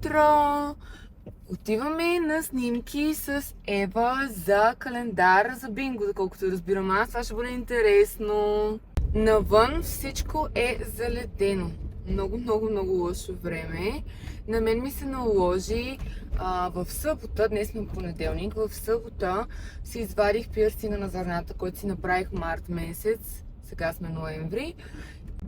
утро! Отиваме на снимки с Ева за календар за бинго, доколкото разбирам аз. Това ще бъде интересно. Навън всичко е заледено. Много лошо време. На мен ми се наложи в събота, днес сме понеделник, в събота си извадих пирсинга на зърната, който си направих март месец. Сега сме ноември.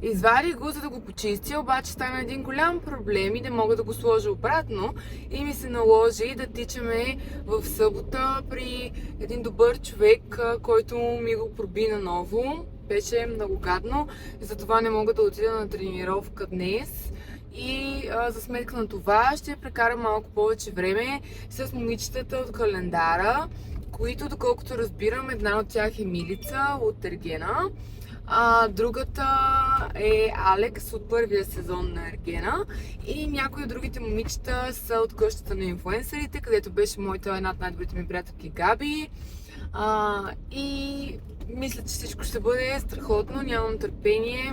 Извадих го, за да го почистя, обаче стана един голям проблем и не мога да го сложа обратно и ми се наложи да тичаме в събота при един добър човек, който ми го проби наново. Беше много гадно и затова не мога да отида на тренировка днес. И за сметка на това ще прекарам малко повече време с момичетата от календара, които, доколкото разбирам, една от тях е Милица от Ергена. Другата е Алекс от първия сезон на Ергена и някои от другите момичета са от къщата на инфлуенсърите, където беше една от най-добрите ми приятелки Габи. И мисля, че всичко ще бъде страхотно, нямам търпение.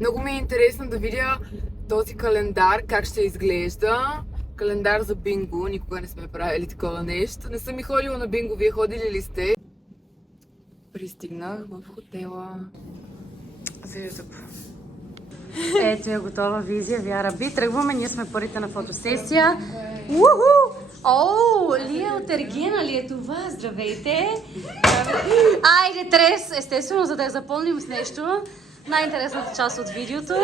Много ми е интересно да видя този календар, как ще изглежда. Календар за бинго, никога не сме правили такова нещо. Не съм и ходила на бинго, вие ходили ли сте? Пристигнах в хотела за Юзъп. Ето е готова визия, Вяра Би. Тръгваме, ние сме първите на фотосесия. Уху! О, Лия от Ергена ли е това? Здравейте! Айде, Трес! Естествено, за да я запълним с нещо. Най-интересната част от видеото.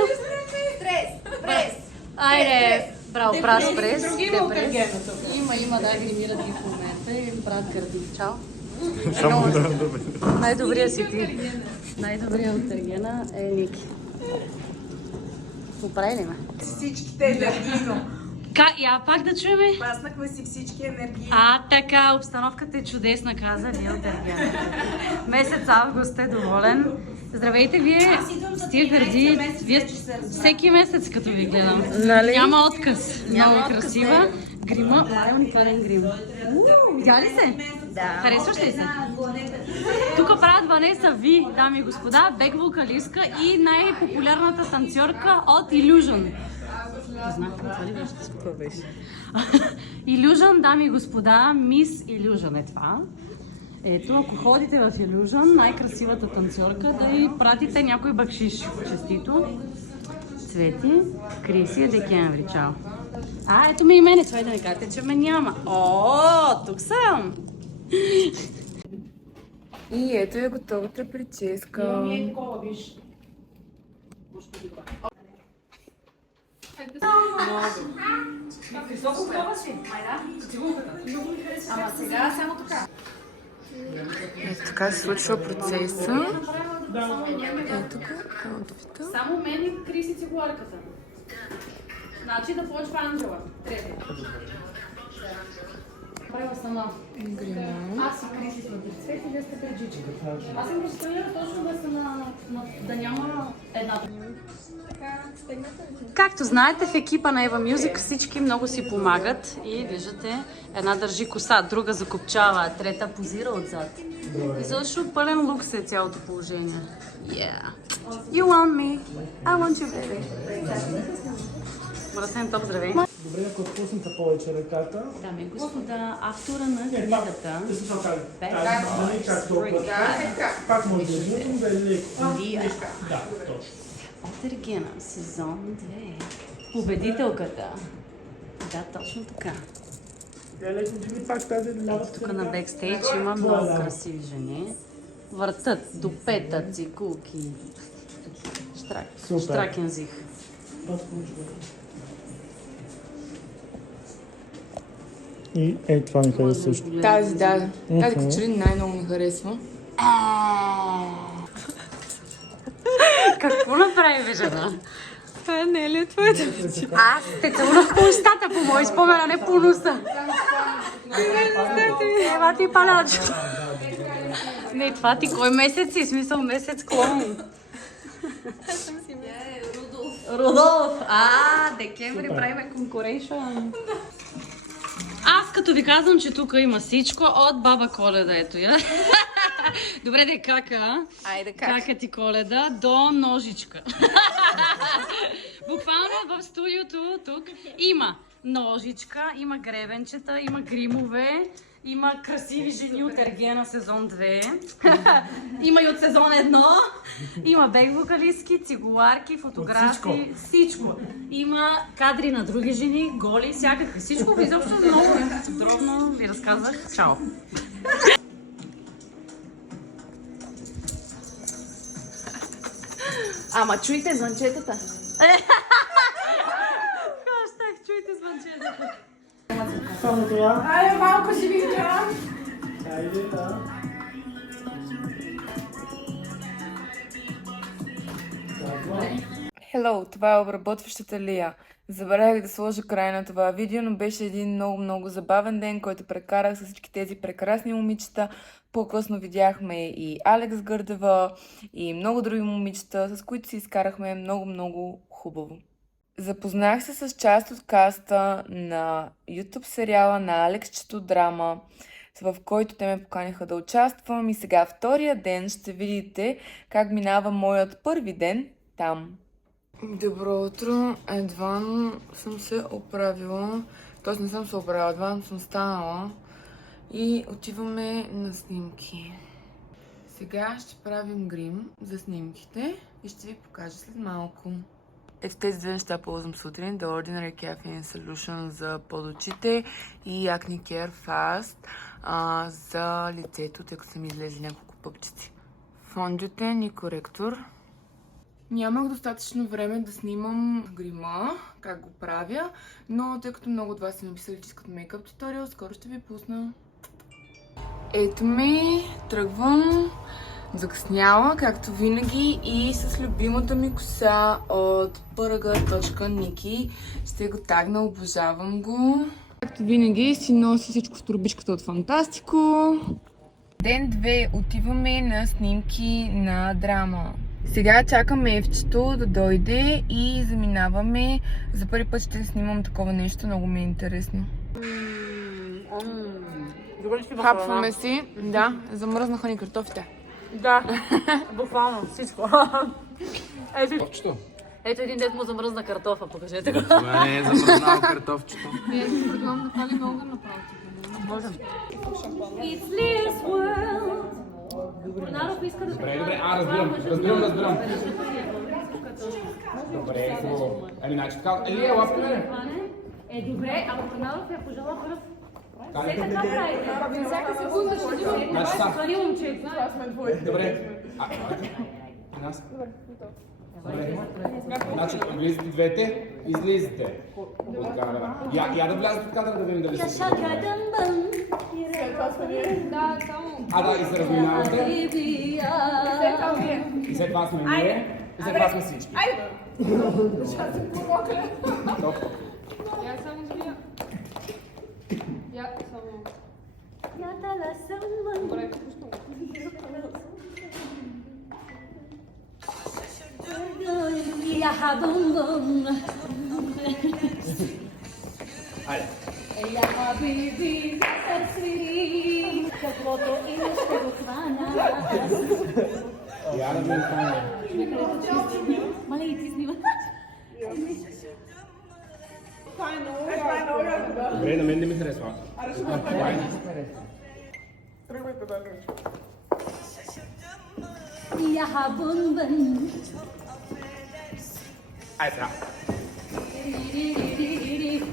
Прес! Айде! Браво, прас, прес. Другима от Ергена. Има, да, гримират ги в момента. И правят картинки. Чао! Само да. Най-добрия си ти. Най-добрия от Ергена е Ники. Поправи ли ме? Всичките енергийно. Я пак да чуеме? Паснахме си всички енергии. Така, обстановката е чудесна, каза Лия от Ергена. Месец август е доволен. Здравейте, вие с тия гърди, вие всеки месец като ви гледам. Нали? Няма отказ. Много красива. Грима, това е уникален грим. Видя ли се? Да. Харесваш ли се? Тук правят Ванеса Ви, дами и господа, бек вокалистка и най-популярната танцорка от Illusion. Познахте това ли беше? Това беше. Illusion, дами и господа, Мис Illusion е това. Ето, ако ходите в Illusion, най-красивата танцорка, да й пратите някой бакшиш. Честито. Цвети, Криси е декември. Чао. Ето ме и мене. Това да не кажете, че ме няма. Тук съм. И ето е готовата прическа. Ама сега само така. Ето така се случва процеса. Ето тук, аутфита. Само мен и Криси цигуарката. Значи да почва Анджела. Трети. Правила сама. Аз и Криси сме при цвет и вие сте при джичка. Аз съм представила точно да са да няма едната. Както знаете, в екипа на Eva Music всички много си помагат и виждате, една държи коса, друга закопчава, а трета позира отзад. И защото пълен лукс е цялото положение. Yeah. You want me, I want you, baby. Мръсен топ, здравей. Добре, ако отпуснете повече ръката. Дами и господа, автора на книгата Пак може да измутим да е леко. Лия Да, точно. от Ергена, сезон 2. Победителката. Да, точно така. Я леко дигни пак тази лявата. Тук на бекстейдж има много красиви жени. Въртат до пета, цикулки. Штракензих. И това ми харесва също. Тази, да. Тази като че ли най-много ми харесва. Какво направи, бе, жена? Това не е ли твоята? Аз те целунах по устата, по мои спомена, не по носа. Ева ти паляч. Не, това ти кой месец си? Смисъл месец клон. Рудолф. Декември правиме конкуреншън. Аз като ви казвам, че тук има всичко от Баба Коледа, ето я. Добре, де кака. Айде как? Кака ти Коледа до ножичка. Буквално в студиото тук има ножичка, има гребенчета, има гримове, има красиви жени от Ергена сезон 2, има и от сезон 1, има бек-вокалистки, цигуларки, фотографии, всичко. Има кадри на други жени, голи, всякакви. Всичко изобщо много подробно ви разказах. Чао! Ама чуйте звънчетата. Хаштаг, чуйте звънчетата. Само това. Айде, малко ще ви играм. Айде, да. Hello, това е обработващата Лия. Забравях да сложа край на това видео, но беше един много забавен ден, който прекарах с всички тези прекрасни момичета. По-късно видяхме и Алекс Гърдева и много други момичета, с които си изкарахме много хубаво. Запознах се с част от каста на YouTube сериала на Алексчето Драма, в който те ме поканиха да участвам и сега втория ден ще видите как минава моят първи ден там. Добро утро, едва съм се оправила, т.е. не съм се оправила, едва съм станала и отиваме на снимки. Сега ще правим грим за снимките и ще ви покажа след малко. Ето тези две неща ползвам сутрин. The Ordinary Caffeine Solution за под очите и Acne Care Fast за лицето, тъй като са ми излезли няколко пъпчици. Фондютен и коректор. Нямах достатъчно време да снимам грима, как го правя, но тъй като много от вас са ми писали, че искат мейкъп туториал, скоро ще ви пусна. Ето ми, тръгвам. Закъсняла, както винаги, и с любимата ми коса от Burger.Niki. Ще го тагна, обожавам го. Както винаги си носи всичко в турбичката от Фантастико. Ден 2 отиваме на снимки на Драма. Сега чакам Евчето да дойде и заминаваме. За първи път ще снимам такова нещо, много ми е интересно. Хапваме си, да, замръзнаха ни картофите. Да, буквално всичко. Картофчето? Ето един дет му замръзна картофа, покажете го. Това не е замръзнало картофчето. Предлагам да палим огън направо. It's this world. Борнаров иска да... Добре, разбирам. Добре, хубаво. Ами, значи така, Лия, лапка ли? Добре, ако Борнаров я пожела пръв. Как Така правите. Всяка секунда ще ви Значи са. Свали момчето. Добре. Нас? Добре. Значи, влизате двете, излизате от кадъра. Я да влязат от кадъра да видим дали се След това сме ние. Да, само. Да, и се разминавате. След това вие. И след това сме ние. И след това сме всички. Айде! Ще се помогля. Я само да вия. Я само. Добре, пускам. Айде. Я хабиби, свири, каквото имаш ще го хвана. Я да видим това. Мале, и ти снима. Това е много яко. Добре, на мен не ми харесва. Тръгвайте да не. Я бун бун. Айде сега.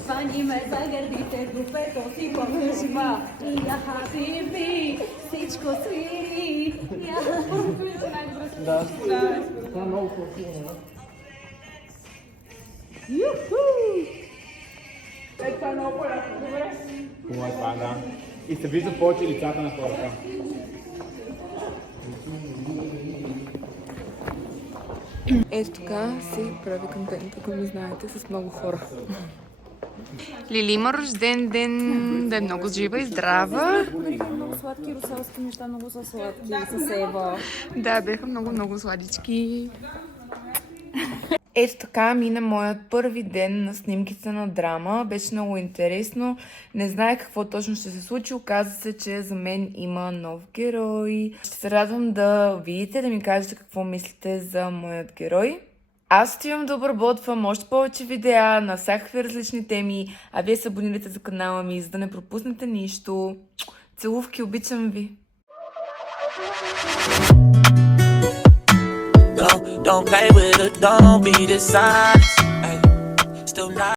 Пани ме загърдите, дупето си помъжва. Я хабиби, всичко свири. Да, това е много хубаво. Това е много по-яко. Добре. Хубаво е това, да. И се виждат повече лицата на хората. Ето така се прави контент, ако не знаете, с много хора. Лили има рожден ден, да е много жива и здрава. Много сладки русалски неща, много са сладки. С Ева. Да, бяха много сладички. Ето така мина моят първи ден на снимките на Драма. Беше много интересно. Не знаех какво точно ще се случи. Оказа се, че за мен има нов герой. Ще се радвам да видите, да ми кажете какво мислите за моят герой. Аз отивам да обработвам още повече видеа на всякакви различни теми, а вие се абонирайте за канала ми, за да не пропуснете нищо. Целувки, обичам ви! Don't play with it, don't be dishonest. Ay, still not.